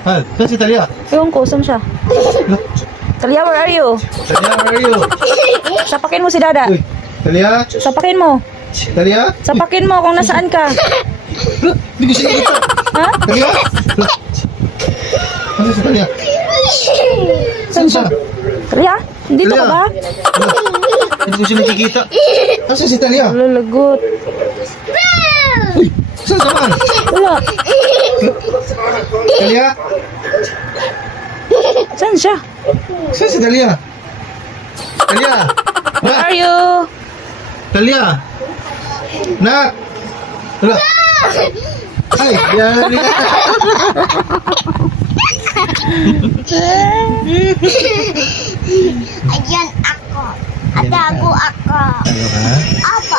Hal, saan si Talia? Ewan ko, saan siya? Talia, where are you? Talia, where are you? Sapakin mo si Dada. Uy, Talia? Sapakin mo. Talia? Sapakin mo kung nasaan ka. Hindi ko siya nakita. Ha? Talia? Ano si Talia? Saan siya? Talia, dito ka ba? Hindi ko siya nakikita. Saan si Talia? Lalagot. Uy, saan ka man? Wala. Talia? Saan siya? Saan si Talia? Talia? Where Nak? are you? Talia? Nak? Wala. Ay, yari. Ayan ako. Adago ako. Ano ka? Apa.